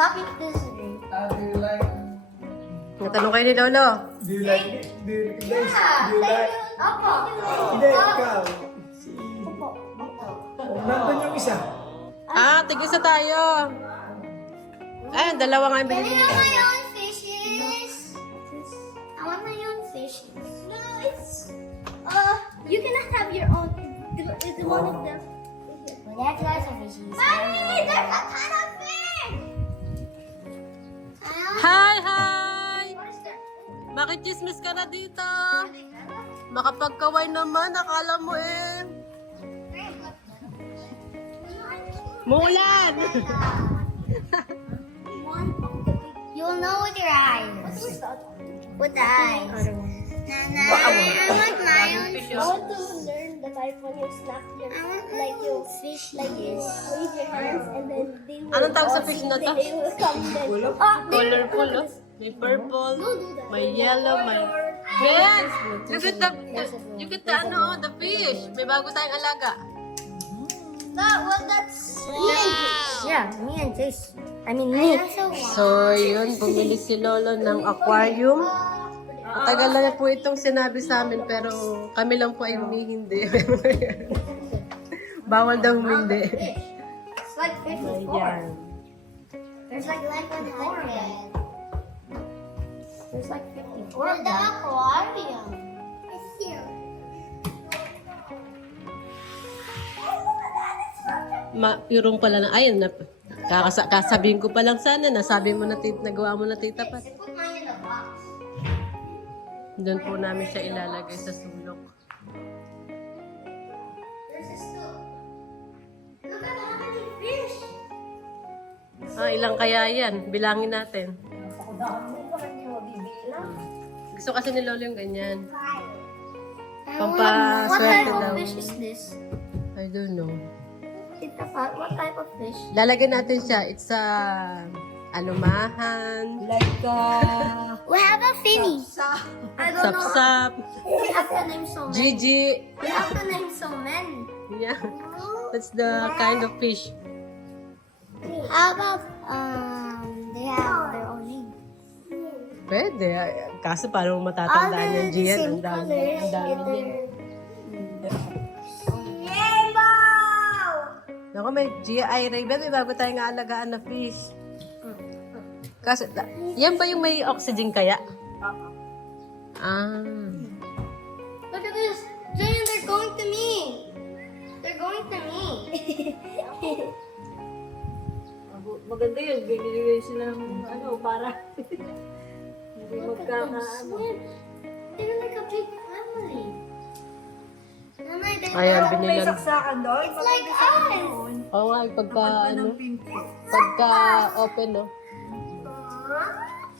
Stop it this way. Do you like? Natanong kayo ni Lolo. Do you like? Do you guys? Do you like? Opo. Hindi, ikaw. Si... Oh, nandun yung isa. Tigisa tayo. Ayun, dalawa nga yung Can I binili have nila. my own fishes? I want my own fishes. No, it's... you cannot have your own. It's one of them. Well, that's lots of fishes. Mommy, there's a ton of fish! Hi, hi! What is that? Bakit chismis ka na dito? Makapagkaway naman, akala mo eh. Mulan! You'll know with your eyes. With the eyes. Nana, I want my own fish. I want to learn the type when you snap your like you fish like you wave your hands and then they will Anong tawag sa fish na to? they will come then Colorful, oh. May purple, may yellow, may... Yes! Look at the ano, the fish. May bago tayong alaga. That's yeah, me and Jace. I mean me. So, yun, bumili si Lolo ng aquarium. Matagal na po itong sinabi sa amin, pero kami lang po ay humihindi. Bawal daw humindi. It's like 54. Ayan. There's like 100. There's like 54. The aquarium. It's here. Yung pala na, ayun, kasabihin ko pa lang sana, nasabi mo na, nagawa mo na tita Pat. I put mine in the box. Doon po namin siya ilalagay sa sulok. There's a still. Look at how many fish. Ilang kaya yan? Bilangin natin. Gusto kasi ni Lolo yung ganyan. What Pampaswerte type daw. of fish is this? I don't know. Tita Pat, what type of fish? Lalagyan natin siya. It's a alumahan, We have a finny. I don't know. sapsap, We have to name so many. Gigi. We have to name so many. Yeah, that's the kind of fish. How about they have their own name? Pwede. Kaso paano mo All matatandaan yung the Gian? same Ang dami. colors. Ang dami niya. Rainbow! Naku, may G.I. Raven. May bago tayong aalagaan na fish. Kaso, yan ba yung may oxygen kaya? Look at this. Jayan, they're going to me. They're going to me. Maganda yun, binigay sila ng ano para hindi magkakaano. They're like a big family. Mama, they're Ayan, May binilan. saksakan doon. It's like us. Oo nga, pagka open, no?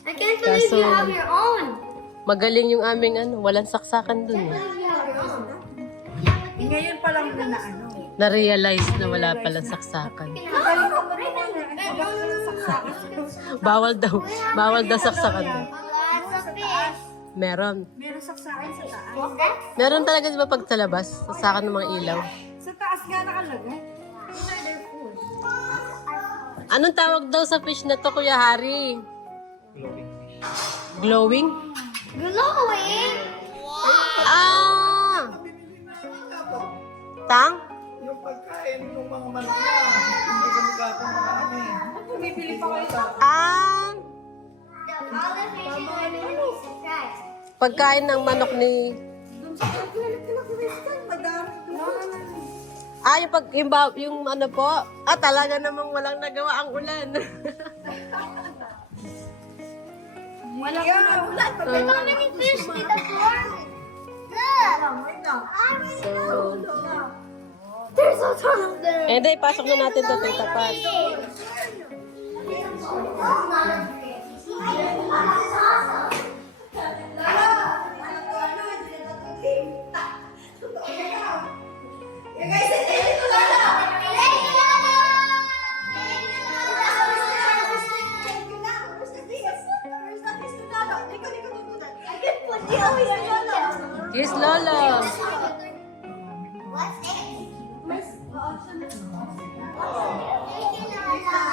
I can't believe you Kaso- have your own. Magaling yung aming walang saksakan dun. You have your own. Ngayon pa lang na ano. Na-realize na wala palang saksakan. Bawal daw saksakan doon. Lots of fish. Meron. Meron saksakan sa taas. What's that? Meron talaga di ba pag sa labas, saksakan ng mga ilaw. Sa taas nga nakalagay. Anong tawag daw sa fish na to, Kuya Hari? Glowing? Glowing? Tang? Yung pagkain ng mga manok na. Hindi ka magkakamarami. Bumibili pa kayo sa All the fishes are really surprised. Pagkain ng manok ni... doon sa pinagkakalistan. Madami doon. yung ano po? Talaga namang walang nagawa ang ulan. Walang ulan. Look how many fish did the farm? Look! So, There's a ton of them. hindi, pasok na natin to, Tita Pat. Yes, Lolo. What's it?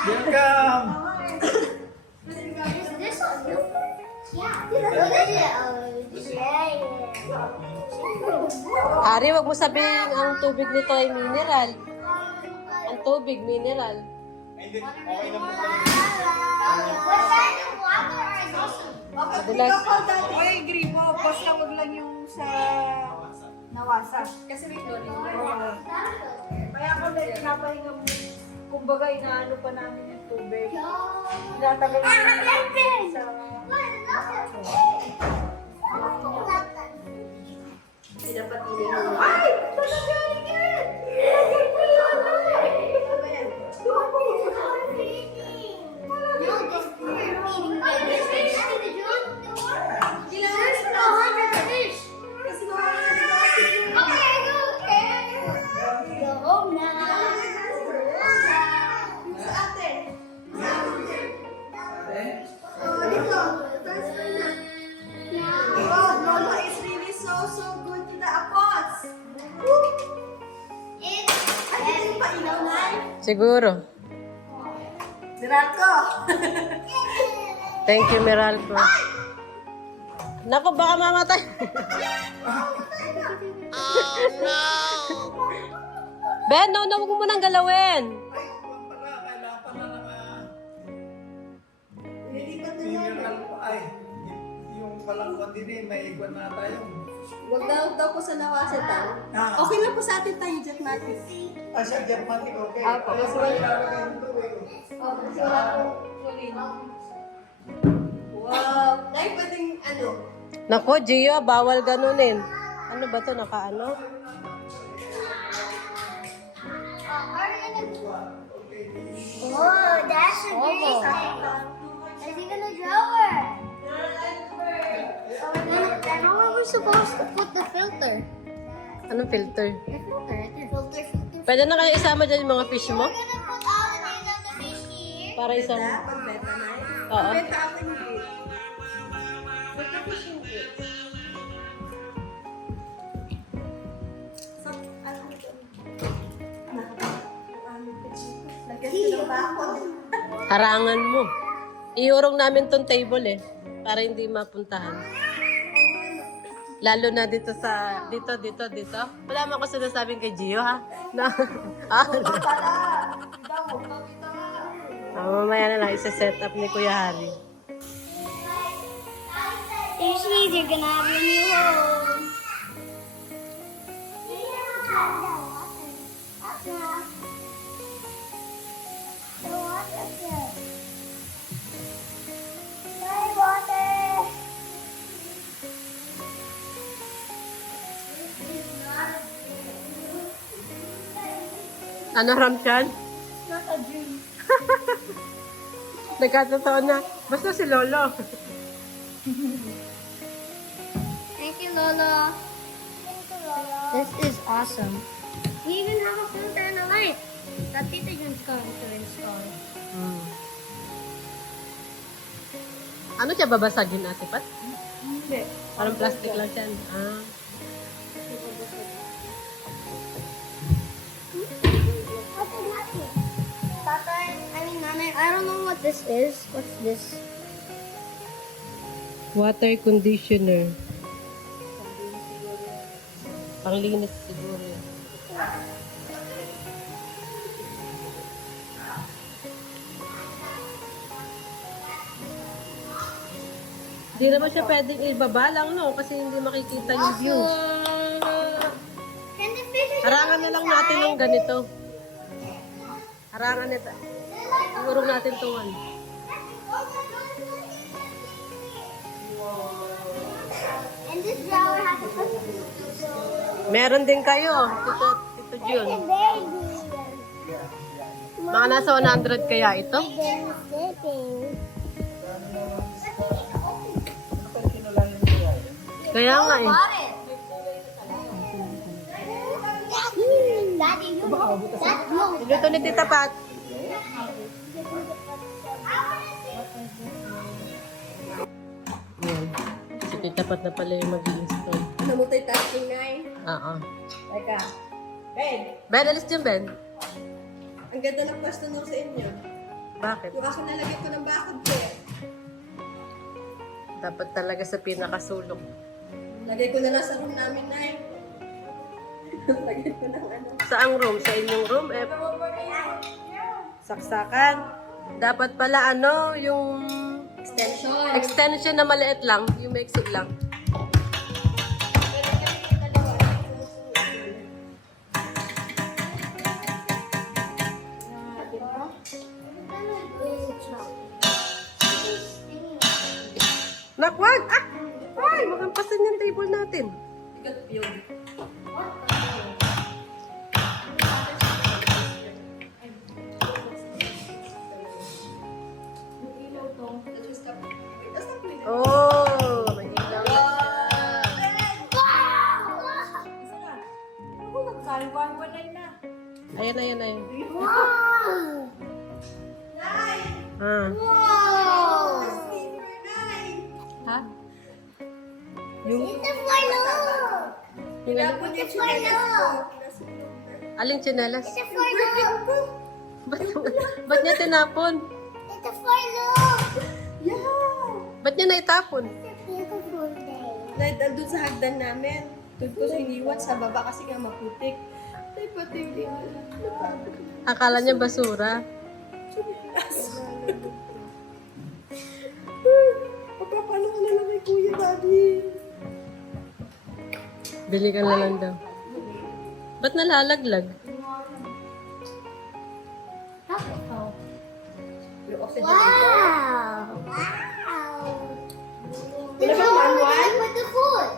Welcome! Ari, wag mo sabihin ang tubig nito ay mineral. Ang tubig, mineral. Madalas, Oy, gripo. Post lang, wag lang yung sa nawasa. Kasi may chlorine. Kaya ako na pinapahinga mo. Kumbaga, inaano pa namin yung tubig. Tinatagal namin sa... Pinapatili mo. Ay! siguro. Diralco! Thank you, Meralco. Naku, baka mamatay. Ben, no, huwag mo munang galawin. Mineral pa ay. Yung palang din may ikwan na tayo. Wag daw po sa nawasa tayo. Okay lang po sa atin tayo, Jet Matis. Sa Germanic, okay. Apo, kasi wala pong chlorine. Wow! Nay, pwedeng ano? Nako, Gio, bawal ganunin. Ano ba to, nakaano? Oh, that's a great thing. Is he gonna drawer? And how are we supposed to put the filter? Anong filter? The filter, the filter. Pwede na kayo isama dyan yung mga fish mo? We're gonna put all the names of the fish here. Para isang... Pagbenta na. Oo. Pagbenta ako hindi. Pagka-fish hindi. So, ano ito? Lagyan sila ba ako? Harangan mo. Iurong namin tong table eh. Para hindi mapuntahan. Lalo na dito sa... Dito. Wala mo ako sinasabing kay Gio, ha? Na, mamaya na lang isa-set up ni Kuya Harry. This means you're gonna have a new home. Ano, Ramchan? Not a dream. Nagkatotoo na. Basta si Lolo. Thank you, Lola. This is awesome. We even have a filter and a light that Tita Jun's going to install. Ano siya babasagin, Ate Pat? Hindi. Parang plastic lang siya. Ah. Nanay, I don't know what this is. What's this? Water conditioner. Panglinis siguro yun. Hindi naman siya pwedeng ibaba lang, no? Kasi hindi makikita yung view. Can the fish Harangan na lang natin ng ganito. Harangan nito. Sigurong natin ito, one. And this drawer has a Meron din kayo, Tito Jun. baby. Mga nasa 100 kaya ito? Kaya nga eh. Daddy, you no. Dito ni Tita Pat. Yan. Si Tita Pat na pala yung mag-install. Namutay touching na eh. Oo. Teka. Ben, Ben, alis dyan, Ben. ang ganda ng pwesto nung sa inyo. Bakit? Yung ako nalagyan ko ng bakod ko eh. Dapat talaga sa pinakasulong. Lagay ko na lang sa room namin, Nay. Lagay ko na ano. Saang room? Sa inyong room? Eh, saksakan. Dapat pala ano, yung extension na maliit lang, yung mixit lang. Nakwag! Ah! Ay, makampasan yung table natin. Oh, may ilaw na siya. Ako nagkaliwan-walay na. Ayan, ayan, ayan. Wow! Ah. Wow! Ha? It's a floor! Yung ano? It's a floor! Aling tsinelas? It's a floor! Ba't niya tinapon? It's a floor! Ba't niya naitapon? It's a beautiful day. Nay, doon sa hagdan namin. Doon ko iniwan sa baba kasi nga maputik. Ay, pati hindi ko alam. Akala niya basura. Pagkapalo ka na lang kay Kuya Daddy. Bili ka na lang daw. Ba't nalalaglag? Wow! Wow! There's no one with the food.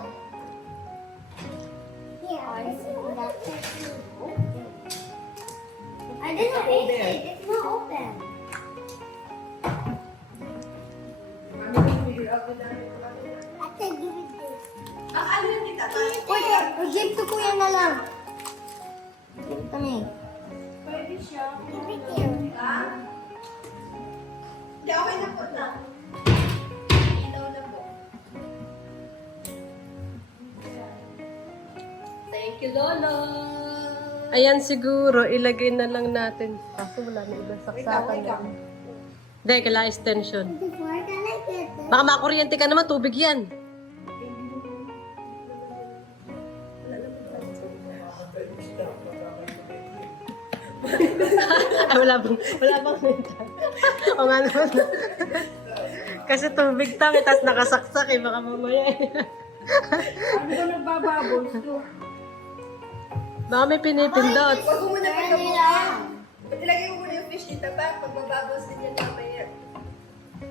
Here, I didn't open it. It's not open. I can give it this. Ang ano yung tita? Wait, give to Kuya na lang. Ito na eh. Pwede siya. Give it here. Hindi, okay na po na. Ilaw na po. Thank you, Lolo. Ayan siguro, ilagay na lang natin. Kaso wala na ibang saksakan na. Hindi, kailangan extension. Before I like it. Baka makuryente ka naman, tubig yan. Ay, wala bang mental. O nga naman. Kasi tubig tang, tapos nakasaksak eh, baka mamaya eh. Ano ba nagbababos to? Baka may pinipindot. Huwag mo muna pagkabuhan. Ilagay mo muna yung fish dito ba? Pagbababos din yan mamaya.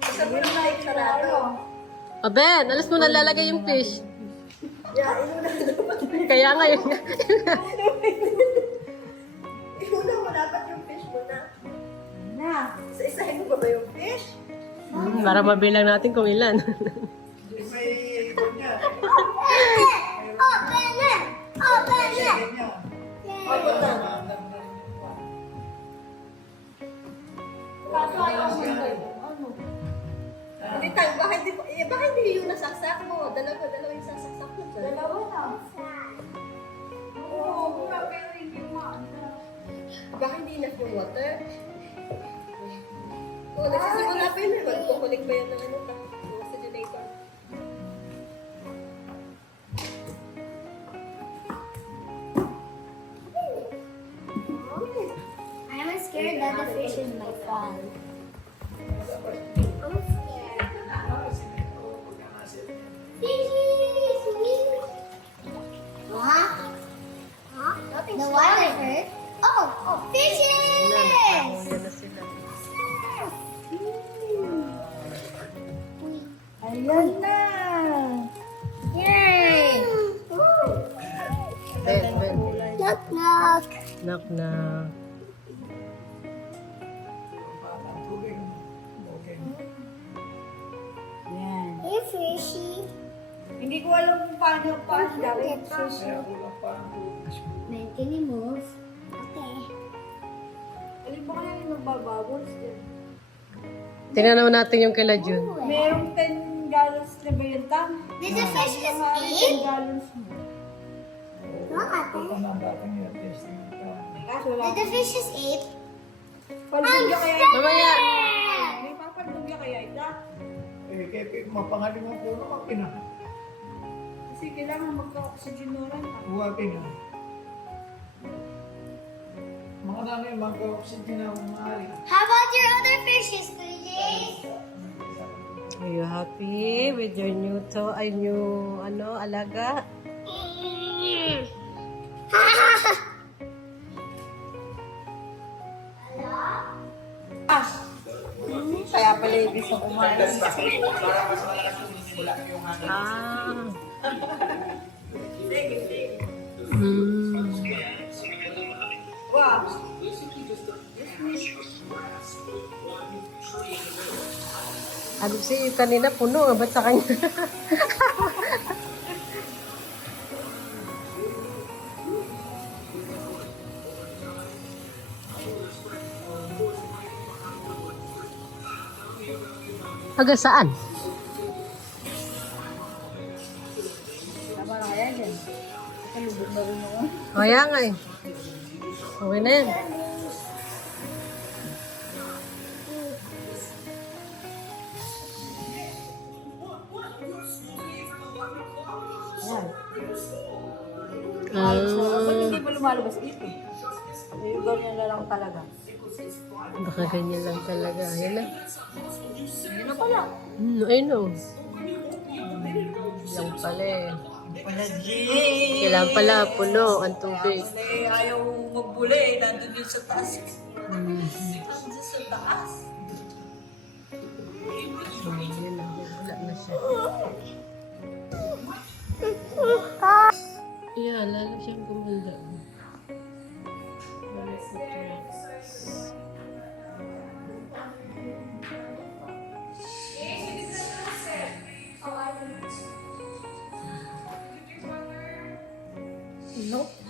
Basta mo na like sarado. O Ben, alas mo na lalagay yung fish. Yeah, inuna na. Kaya nga yun. Inuna mo dapat yung fish mo na. Na. Sa isahin mo ba yung fish? Para mabilang natin kung ilan. Open it! Open it! Opo na. Kaso ayaw mo ano? Hindi tayo, baka hindi yung nasaksak mo. Dalawa yung sasaksak mo dyan. Dalawa na. Oo, pero hindi mo. Baka hindi enough yung water. Oo, nagsisimula pa yun. Magkukulik pa yun ng ano pa. Yung oxygenator. I'm scared that the fish is my fall. I'm scared. What? Huh? The water hurt? Oh, fishes! Yan na sila. Ayan na! Yay! Ben. Knock, knock. Knock na. Yan. Hey, fishy. Hindi ko alam kung paano gawin. Get fishy. Man, can you move? Okay. Alin ba kaya yung magbababos din? Tingnan naman natin yung kila Jun. Merong 10 gallons na ba yun, Tam? Did the fish is 10 eat? gallons mo. No, ate. Kaso wala. Did the fish is eat? Palugya kaya Mamaya. May papalugya kaya ita? kaya mapangaling ang puno, makina. Kasi kailangan magka-oxygenoran ka. Buhatin na. Mga nanay, magka-oxygen na akong maaari. How about your other fishes, please? Are you happy with your new alaga? Kaya pala ibig sa kumain. Ah. Mm. Wow. Ano si kanina puno, ba't sa kanya? Hanggang saan? Tama na kaya dyan. Kalubog na rin ako. Kaya nga eh. Okay na yan. Ayan. Ah, Ba't hindi pa lumalabas dito? Yung ganyan na lang talaga. baka ganyan lang talaga. Ayan na. Yun na pala. I know. Lang pala eh. Pala, Kailangan pala puno ang tubig. ayaw magbuli. Nandun yun sa taas. Mm. Nandun sa taas. Yun na. Wala na siya. Yeah, lalo siyang gumanda. Nope.